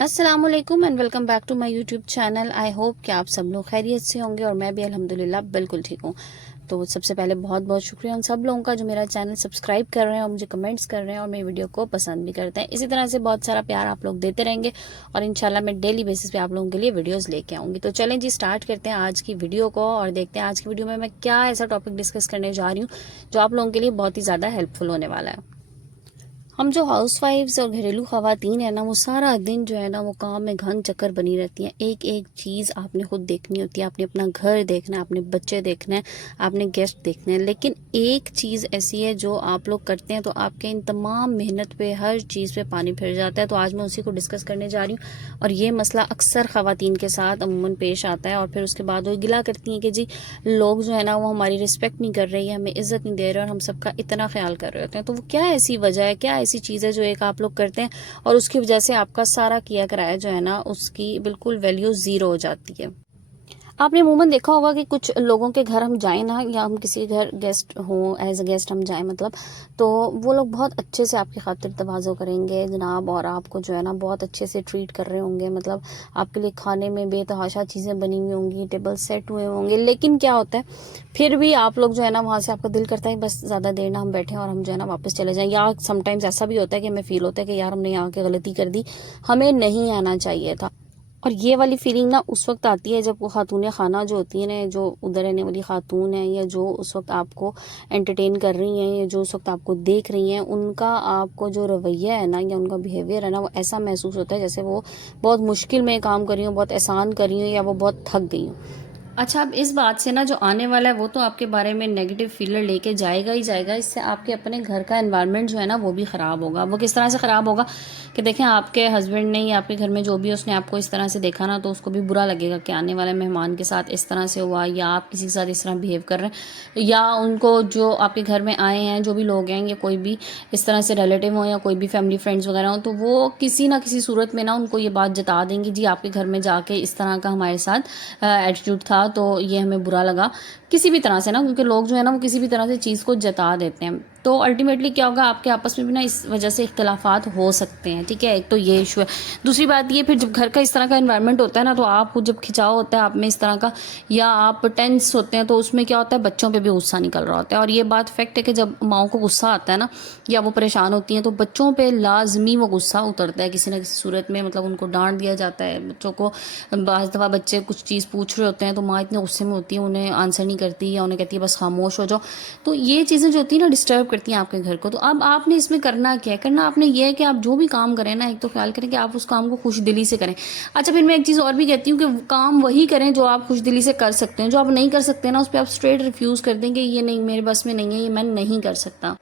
السلام علیکم and welcome back to my YouTube channel. I hope کہ آپ سب لوگ خیریت سے ہوں گے اور میں بھی الحمدللہ بالکل ٹھیک ہوں. تو سب سے پہلے بہت بہت شکریہ ان سب لوگوں کا جو میرا چینل سبسکرائب کر رہے ہیں اور مجھے کمنٹس کر رہے ہیں اور میری ویڈیو کو پسند بھی کرتے ہیں. اسی طرح سے بہت سارا پیار آپ لوگ دیتے رہیں گے اور انشاءاللہ میں ڈیلی بیسس پہ آپ لوگوں کے لیے ویڈیوز لے کے آؤں گی. تو چلیں جی اسٹارٹ کرتے ہیں آج کی ویڈیو کو اور دیکھتے ہیں آج کی ویڈیو میں کیا ایسا ٹاپک ڈسکس کرنے جا رہی ہوں جو آپ لوگوں کے لیے بہت ہی زیادہ ہیلپ فل ہونے والا ہے. ہم جو ہاؤس وائفز اور گھریلو خواتین ہیں نا وہ سارا دن جو ہے نا وہ کام میں گھن چکر بنی رہتی ہیں. ایک ایک چیز آپ نے خود دیکھنی ہوتی ہے. آپ نے اپنا گھر دیکھنا ہے, آپ نے بچے دیکھنا ہے, آپ نے گیسٹ دیکھنے ہیں. لیکن ایک چیز ایسی ہے جو آپ لوگ کرتے ہیں تو آپ کے ان تمام محنت پہ ہر چیز پہ پانی پھر جاتا ہے. تو آج میں اسی کو ڈسکس کرنے جا رہی ہوں اور یہ مسئلہ اکثر خواتین کے ساتھ عموماً پیش آتا ہے اور پھر اس کے بعد وہ گلا کرتی ہیں کہ جی لوگ جو ہے نا وہ ہماری رسپیکٹ نہیں کر رہی ہے, ہمیں عزت نہیں دے رہے اور ہم سب کا اتنا خیال کر رہے ہوتے ہیں. تو وہ کیا ایسی وجہ ہے, کیا ایسی چیز ہے جو ایک آپ لوگ کرتے ہیں اور اس کی وجہ سے آپ کا سارا کیا کرایا جو ہے نا اس کی بالکل ویلیو زیرو ہو جاتی ہے. آپ نے عموماً دیکھا ہوگا کہ کچھ لوگوں کے گھر ہم جائیں نا یا ہم کسی گھر گیسٹ ہوں, ایز اے گیسٹ ہم جائیں مطلب, تو وہ لوگ بہت اچھے سے آپ کی خاطر تواضع کریں گے جناب اور آپ کو جو ہے نا بہت اچھے سے ٹریٹ کر رہے ہوں گے. مطلب آپ کے لیے کھانے میں بے تحاشا چیزیں بنی ہوئی ہوں گی, ٹیبل سیٹ ہوئے ہوں گے. لیکن کیا ہوتا ہے پھر بھی آپ لوگ جو ہے نا وہاں سے آپ کا دل کرتا ہے بس زیادہ دیر نہ ہم بیٹھیں اور ہم جو ہے نا واپس چلے جائیں. یا سم ٹائمز ایسا بھی ہوتا ہے کہ ہمیں فیل ہوتا ہے کہ یار ہم نے یہاں کے غلطی کر دی, ہمیں نہیں آنا چاہیے تھا. اور یہ والی فیلنگ نا اس وقت آتی ہے جب وہ خاتون خانہ جو ہوتی ہیں نا, جو ادھر رہنے والی خاتون ہیں یا جو اس وقت آپ کو انٹرٹین کر رہی ہیں یا جو اس وقت آپ کو دیکھ رہی ہیں, ان کا آپ کو جو رویہ ہے نا یا ان کا بیہیویئر ہے نا وہ ایسا محسوس ہوتا ہے جیسے وہ بہت مشکل میں کام کر رہی ہوں, بہت احسان کر رہی ہوں یا وہ بہت تھک گئی ہوں. اچھا اب اس بات سے نا جو آنے والا ہے وہ تو آپ کے بارے میں نیگیٹو فیلر لے کے جائے گا ہی جائے گا. اس سے آپ کے اپنے گھر کا انوائرمنٹ جو ہے نا وہ بھی خراب ہوگا. وہ کس طرح سے خراب ہوگا کہ دیکھیں آپ کے ہسبینڈ نے یا آپ کے گھر میں جو بھی اس نے آپ کو اس طرح سے دیکھا نا تو اس کو بھی برا لگے گا کہ آنے والے مہمان کے ساتھ اس طرح سے ہوا یا آپ کسی کے ساتھ اس طرح بیہیو کر رہے ہیں, یا ان کو جو آپ کے گھر میں آئے ہیں جو بھی لوگ ہیں یا کوئی بھی اس طرح سے ریلیٹیو ہوں یا کوئی بھی فیملی فرینڈس وغیرہ ہوں, تو وہ کسی نہ کسی صورت میں نا ان کو یہ بات جتا دیں گی جی آپ کے گھر میں جا کے اس طرح کا ہمارے ساتھ ایٹیٹیوڈ تھا تو یہ ہمیں برا لگا. کسی بھی طرح سے نا, کیونکہ لوگ جو ہے نا وہ کسی بھی طرح سے چیز کو جتا دیتے ہیں. تو الٹیمیٹلی کیا ہوگا آپ کے آپس میں بھی نا اس وجہ سے اختلافات ہو سکتے ہیں. ٹھیک ہے, ایک تو یہ ایشو ہے. دوسری بات یہ پھر جب گھر کا اس طرح کا انوائرمنٹ ہوتا ہے نا تو آپ کو جب کھچاؤ ہوتا ہے آپ میں اس طرح کا یا آپ ٹینس ہوتے ہیں تو اس میں کیا ہوتا ہے بچوں پہ بھی غصہ نکل رہا ہوتا ہے. اور یہ بات فیکٹ ہے کہ جب ماؤں کو غصہ آتا ہے نا یا وہ پریشان ہوتی ہیں تو بچوں پہ لازمی وہ غصہ اترتا ہے کسی نہ کسی صورت میں. مطلب ان کو ڈانٹ دیا جاتا ہے بچوں کو. بعض دفعہ بچے کچھ چیز پوچھ رہے ہوتے ہیں تو ماں اتنے غصے میں ہوتی ہے انہیں آنسر نہیں کرتی یا انہیں کہتی ہے بس خاموش ہو جاؤ. تو یہ چیزیں جو ہوتی ہیں نا ڈسٹرب کرتی ہیں آپ کے گھر کو. تو اب آپ نے اس میں کرنا کیا ہے, کرنا آپ نے یہ ہے کہ آپ جو بھی کام کریں نا ایک تو خیال کریں کہ آپ اس کام کو خوش دلی سے کریں. اچھا پھر میں ایک چیز اور بھی کہتی ہوں کہ کام وہی کریں جو آپ خوش دلی سے کر سکتے ہیں. جو آپ نہیں کر سکتے نا اس پہ آپ اسٹریٹ ریفیوز کر دیں کہ یہ نہیں میرے بس میں نہیں ہے, یہ میں نہیں کر سکتا.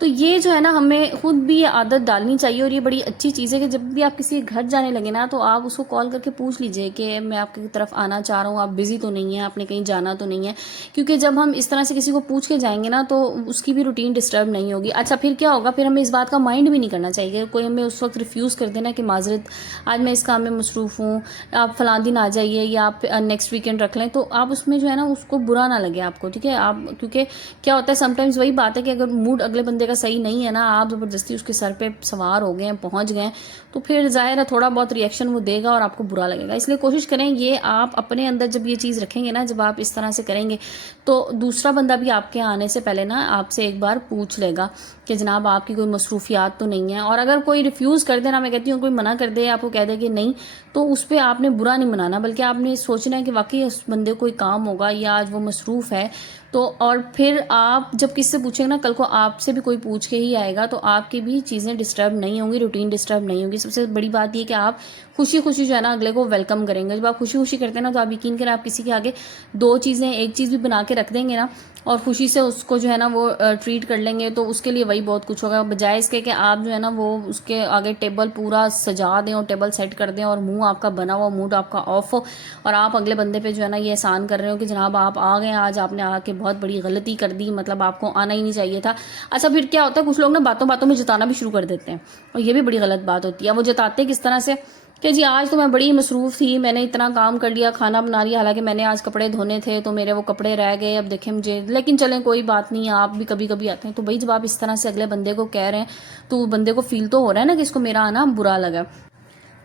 تو یہ جو ہے نا ہمیں خود بھی یہ عادت ڈالنی چاہیے. اور یہ بڑی اچھی چیز ہے کہ جب بھی آپ کسی گھر جانے لگے نا تو آپ اس کو کال کر کے پوچھ لیجئے کہ میں آپ کی طرف آنا چاہ رہا ہوں, آپ بزی تو نہیں ہیں, آپ نے کہیں جانا تو نہیں ہے. کیونکہ جب ہم اس طرح سے کسی کو پوچھ کے جائیں گے نا تو اس کی بھی روٹین ڈسٹرب نہیں ہوگی. اچھا پھر کیا ہوگا, پھر ہمیں اس بات کا مائنڈ بھی نہیں کرنا چاہیے. کوئی ہمیں اس وقت ریفیوز کر دینا کہ معذرت آج میں اس کام میں مصروف ہوں, آپ فلاں دن آ جائیے یا آپ نیکسٹ ویکینڈ رکھ لیں. تو آپ اس میں جو ہے نا اس کو برا نہ لگے آپ کو. ٹھیک ہے, آپ کیونکہ کیا ہوتا ہے سم ٹائمز وہی بات ہے کہ اگر موڈ اگلے بندے کا صحیح نہیں ہے نا, آپ زبردستی اس کے سر پہ سوار ہو گئے ہیں, پہنچ گئے ہیں, تو پھر ظاہر ہے تھوڑا بہت ریئیکشن وہ دے گا اور آپ کو برا لگے گا. اس لیے کوشش کریں یہ آپ اپنے اندر جب یہ چیز رکھیں گے نا, جب آپ اس طرح سے کریں گے تو دوسرا بندہ بھی آپ کے آنے سے پہلے نا آپ سے ایک بار پوچھ لے گا کہ جناب آپ کی کوئی مصروفیات تو نہیں ہے. اور اگر کوئی ریفیوز کر دے نا, میں کہتی ہوں کوئی منع کر دے, آپ کو کہہ دے کہ نہیں, تو اس پہ آپ نے برا نہیں منانا بلکہ آپ نے سوچنا ہے کہ واقعی اس بندے کو کوئی کام ہوگا یا آج وہ مصروف ہے. تو اور پھر آپ جب کس سے پوچھیں گے نا, کل کو آپ سے بھی کوئی پوچھ کے ہی آئے گا تو آپ کی بھی چیزیں ڈسٹرب نہیں ہوں گی, روٹین ڈسٹرب نہیں ہوگی. سب سے بڑی بات یہ کہ آپ خوشی خوشی جو ہے نا اگلے کو ویلکم کریں گے. جب آپ خوشی خوشی کرتے ہیں نا تو آپ یقین کریں آپ کسی کے آگے دو چیزیں ایک چیز بھی بنا کے رکھ دیں گے نا اور خوشی سے اس کو جو ہے نا وہ ٹریٹ کر لیں گے تو اس کے لیے وہی بہت کچھ ہوگا. بجائے اس کے کہ آپ جو ہے نا وہ اس کے آگے ٹیبل پورا سجا دیں اور ٹیبل سیٹ کر دیں اور منہ آپ کا بنا ہوا, موڈ آپ کا آف ہو اور آپ اگلے بندے پہ جو ہے نا یہ احسان کر رہے ہو کہ جناب آپ آ گئے, آج آپ نے آ کے بہت بڑی غلطی کر دی, مطلب آپ کو آنا ہی نہیں چاہیے تھا. اچھا پھر کیا ہوتا ہے کچھ لوگ نا باتوں باتوں میں جتانا بھی شروع کر دیتے ہیں اور یہ بھی بڑی غلط بات ہوتی ہے. وہ جتاتے کس طرح سے کہ جی آج تو میں بڑی مصروف تھی, میں نے اتنا کام کر لیا, کھانا بنا لیا, حالانکہ میں نے آج کپڑے دھونے تھے تو میرے وہ کپڑے رہ گئے, اب دیکھیں مجھے, لیکن چلیں کوئی بات نہیں, آپ بھی کبھی کبھی آتے ہیں. تو بھائی جب آپ اس طرح سے اگلے بندے کو کہہ رہے ہیں تو بندے کو فیل تو ہو رہا ہے نا کہ اس کو میرا آنا برا لگا.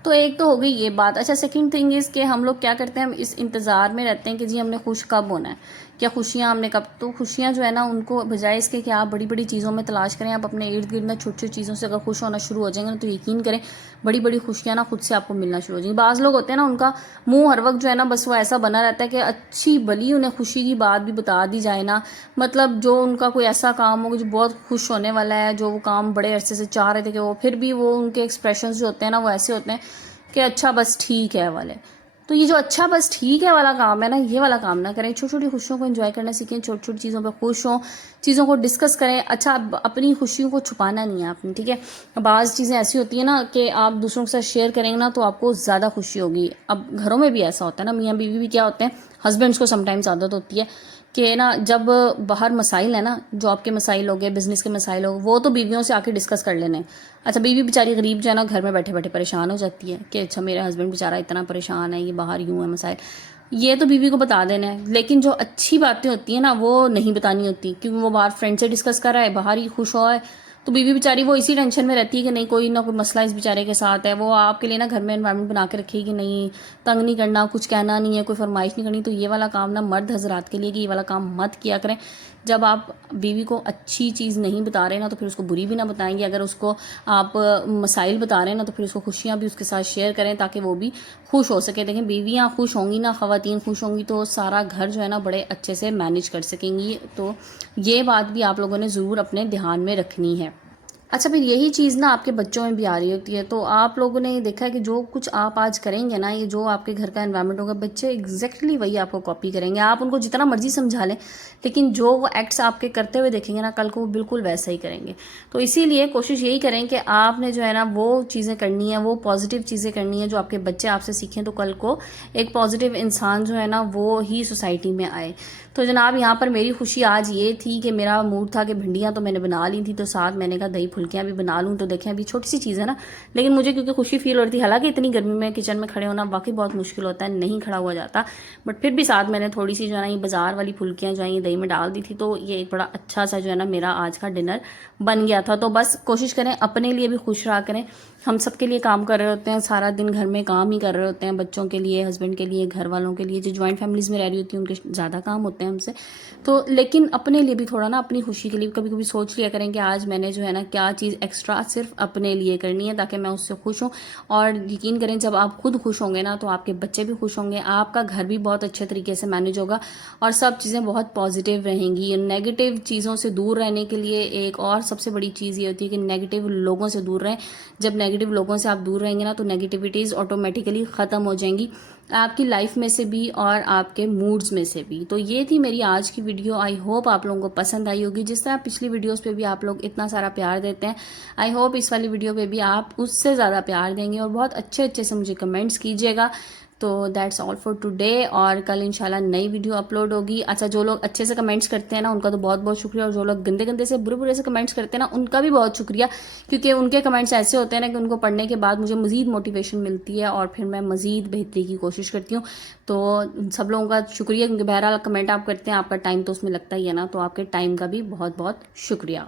تو ایک تو ہو گئی یہ بات. اچھا سیکنڈ تھنگ از کہ ہم لوگ کیا کرتے ہیں, ہم اس انتظار میں رہتے ہیں کہ جی ہم نے خوش کب ہونا ہے, کیا خوشیاں ہم نے کب. تو خوشیاں جو ہے نا ان کو بجائے اس کے کہ آپ بڑی بڑی چیزوں میں تلاش کریں, آپ اپنے ارد گرد نا چھوٹی چھوٹی چیزوں سے اگر خوش ہونا شروع ہو جائیں گے نا تو یقین کریں بڑی بڑی خوشیاں نا خود سے آپ کو ملنا شروع ہو جائیں گی. بعض لوگ ہوتے ہیں نا ان کا منہ ہر وقت جو ہے نا بس وہ ایسا بنا رہتا ہے کہ اچھی بلی انہیں خوشی کی بات بھی بتا دی جائے نا, مطلب جو ان کا کوئی ایسا کام ہو جو بہت خوش ہونے والا ہے, جو وہ کام بڑے عرصے سے چاہ رہے تھے کہ وہ, پھر بھی وہ ان کے ایکسپریشنز جو ہوتے ہیں نا وہ ایسے ہوتے ہیں کہ اچھا بس ٹھیک ہے والے. تو یہ جو اچھا بس ٹھیک ہے والا کام ہے نا, یہ والا کام نہ کریں. چھوٹی چھوٹی خوشیوں کو انجوائے کرنا سیکھیں, چھوٹی چھوٹی چیزوں پہ خوش ہوں, چیزوں کو ڈسکس کریں. اچھا اپنی خوشیوں کو چھپانا نہیں ہے آپ نے, ٹھیک ہے. بعض چیزیں ایسی ہوتی ہیں نا کہ آپ دوسروں کے ساتھ شیئر کریں گے نا تو آپ کو زیادہ خوشی ہوگی. اب گھروں میں بھی ایسا ہوتا ہے نا, میاں بیوی بھی کیا ہوتے ہیں, ہسبینڈس کو سم ٹائمز عادت ہوتی ہے کہ نا جب باہر مسائل ہیں نا, جاب کے مسائل ہو گئے, بزنس کے مسائل ہو گئے, وہ تو بیویوں سے آ کے ڈسکس کر لینے. اچھا بیوی بیچاری غریب جو ہے نا گھر میں بیٹھے بیٹھے پریشان ہو جاتی ہے کہ اچھا میرے ہسبینڈ بیچارہ اتنا پریشان ہے, یہ باہر یوں ہے مسائل, یہ تو بیوی کو بتا دینا ہے. لیکن جو اچھی باتیں ہوتی ہیں نا وہ نہیں بتانی ہوتی, کیونکہ وہ باہر فرینڈ سے ڈسکس کر رہا ہے, باہر ہی خوش ہوا ہے, تو بیوی بیچاری وہ اسی ٹینشن میں رہتی ہے کہ نہیں کوئی نہ کوئی مسئلہ اس بیچارے کے ساتھ ہے. وہ آپ کے لیے نا گھر میں انوائرمنٹ بنا کے رکھے کہ نہیں تنگ نہیں کرنا, کچھ کہنا نہیں ہے, کوئی فرمائش نہیں کرنی. تو یہ والا کام نا مرد حضرات کے لیے کہ یہ والا کام مت کیا کریں. جب آپ بیوی کو اچھی چیز نہیں بتا رہے نا تو پھر اس کو بری بھی نہ بتائیں گے. اگر اس کو آپ مسائل بتا رہے ہیں نا تو پھر اس کو خوشیاں بھی اس کے ساتھ شیئر کریں تاکہ وہ بھی خوش ہو سکے. دیکھیں بیویاں خوش ہوں گی نا, خواتین خوش ہوں گی تو سارا گھر جو ہے نا بڑے اچھے سے مینیج کر سکیں گی. تو یہ بات بھی آپ لوگوں نے ضرور اپنے دھیان میں رکھنی ہے. اچھا پھر یہی چیز نا آپ کے بچوں میں بھی آ رہی ہوتی ہے. تو آپ لوگوں نے یہ دیکھا ہے کہ جو کچھ آپ آج کریں گے نا, یہ جو آپ کے گھر کا انوائرمنٹ ہوگا, بچے ایگزیکٹلی وہی آپ کو کاپی کریں گے. آپ ان کو جتنا مرضی سمجھا لیں لیکن جو وہ ایکٹس آپ کے کرتے ہوئے دیکھیں گے نا کل کو وہ بالکل ویسا ہی کریں گے. تو اسی لیے کوشش یہی کریں کہ آپ نے جو ہے نا وہ چیزیں کرنی ہیں, وہ پازیٹیو چیزیں کرنی ہیں جو آپ کے بچے آپ سے سیکھیں, تو کل کو ایک پازیٹیو انسان جو ہے نا وہ ہی سوسائٹی میں آئے. تو جناب یہاں پر میری خوشی آج یہ تھی کہ میرا موڈ تھا کہ بھنڈیاں تو میں نے بنا لی تھی, تو ساتھ میں نے کہا دہی پھلکیاں بھی بنا لوں. تو دیکھیں ابھی چھوٹی سی چیز ہے نا, لیکن مجھے کیونکہ خوشی فیل ہو رہی تھی. حالانکہ اتنی گرمی میں کچن میں کھڑے ہونا واقعی بہت مشکل ہوتا ہے, نہیں کھڑا ہوا جاتا, بٹ پھر بھی ساتھ میں نے تھوڑی سی جو ہے نا یہ بازار والی پھلکیاں جو ہیں یہ دہی میں ڈال دی تھی. تو یہ ایک بڑا اچھا سا جو ہے نا میرا آج کا ڈنر بن گیا تھا. تو بس کوشش کریں اپنے لیے بھی خوش رہا کریں. ہم سب کے لیے کام کر رہے ہوتے ہیں, سارا دن گھر میں کام ہی کر رہے ہوتے ہیں, بچوں کے لیے, ہسبینڈ کے لیے, گھر والوں کے لیے. جو جوائنٹ فیملیز میں رہ رہی ہوتی ہیں ان کے زیادہ کام ہوتے ہیں ہم سے, تو لیکن اپنے لیے بھی تھوڑا نا اپنی خوشی کے لیے کبھی کبھی سوچ لیا کریں کہ آج میں نے جو ہے نا کیا چیز ایکسٹرا صرف اپنے لیے کرنی ہے تاکہ میں اس سے خوش ہوں. اور یقین کریں جب آپ خود خوش ہوں گے نا تو آپ کے بچے بھی خوش ہوں گے, آپ کا گھر بھی بہت اچھے طریقے سے مینیج ہوگا اور سب چیزیں بہت پازیٹیو رہیں گی. نیگیٹو چیزوں سے دور رہنے کے لیے ایک اور سب سے بڑی چیز یہ ہوتی ہے کہ نیگیٹو لوگوں سے دور رہیں. جب نیگیٹو لوگوں سے آپ دور رہیں گے نا تو نیگیٹیوٹیز آٹومیٹیکلی ختم ہو جائیں گی آپ کی لائف میں سے بھی اور آپ کے موڈز میں سے بھی. تو یہ تھی میری آج کی ویڈیو. آئی ہوپ آپ لوگوں کو پسند آئی ہوگی. جس طرح پچھلی ویڈیوز پہ بھی آپ لوگ اتنا سارا پیار دیتے ہیں, آئی ہوپ اس والی ویڈیو پہ بھی آپ اس سے زیادہ پیار دیں گے اور بہت اچھے اچھے سے مجھے کمنٹس کیجیے گا. تو دیٹس آل فار ٹوڈے, اور کل انشاءاللہ نئی ویڈیو اپلوڈ ہوگی. اچھا جو لوگ اچھے سے کمنٹس کرتے ہیں نا ان کا تو بہت بہت شکریہ, اور جو لوگ گندے گندے سے برے برے سے کمنٹس کرتے ہیں نا ان کا بھی بہت شکریہ, کیونکہ ان کے کمنٹس ایسے ہوتے ہیں نا کہ ان کو پڑھنے کے بعد مجھے مزید موٹیویشن ملتی ہے اور پھر میں مزید بہتری کی کوشش کرتی ہوں. تو سب لوگوں کا شکریہ, کیونکہ بہرحال کمنٹ آپ کرتے ہیں, آپ کا ٹائم تو اس میں لگتا ہی ہے نا, تو آپ کے ٹائم کا بھی بہت بہت شکریہ.